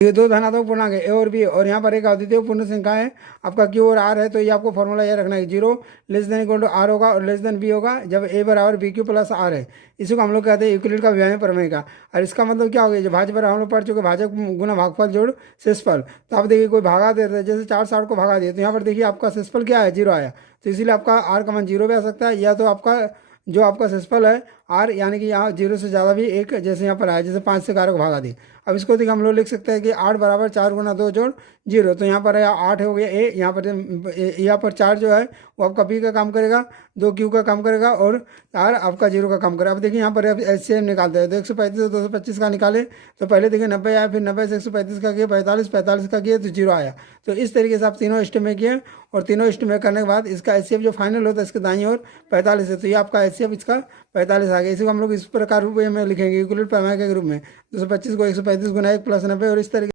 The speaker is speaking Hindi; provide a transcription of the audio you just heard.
ये दो धनात्मक पूर्णांक है ए और बी, और यहाँ पर एक अद्वितीय पूर्ण संख्या है आपका क्यू और आर है। तो ये आपको फॉर्मूला ये रखना है, 0 less than equal to r होगा और लेस देन बी होगा जब ए बराबर बी क्यू प्लस आर है। इसी को हम लोग कहते हैं यूक्लिड का विभाजन प्रमेय का। और इसका मतलब क्या हो गया, जो भाज्य पर हम लोग पढ़ चुके, भाजक गुना भागफल जोड़ शेषफल। तो आप देखिए कोई भागा देते हैं, जैसे 4 को भागा दिए तो यहाँ पर देखिए आपका शेषफल क्या है, 0 आया। तो इसीलिए आपका आर का मान 0 भी आ सकता है, या तो आपका जो आपका शेषफल है आर, यानी कि यहाँ 0 से ज़्यादा भी एक, जैसे यहाँ पर आया, जैसे 5 से 11 को भागा दी। अब इसको देखिए हम लोग लिख सकते हैं कि 8 बराबर 4 गुना 2 जोड़ 0। तो यहाँ पर है 8 हो गया ए, यहाँ पर 4 जो है वो आपका बी का काम करेगा, 2 क्यू का काम करेगा, और आर आपका 0 का काम करेगा। अब देखिए यहाँ पर एचसीएम निकालते हैं, तो 135 और 225 का निकाले तो पहले देखिए 90 आया, फिर 90 से 135 का किया, 45 का किया तो 0 आया। तो इस तरीके से आप तीनों एस्टिमेट किए, और तीनों एस्टिमेट करने के बाद इसका एचसीएफ जो फाइनल होता है इसके दाईं ओर 45 है। तो ये आपका एचसीएफ इसका 45 आ गया। इसी को हम लोग इस प्रकार रूप में लिखेंगे यूक्लिड प्रमेय के रूप में, 225 को 135 गुना 1 प्लस 90, और इस तरीके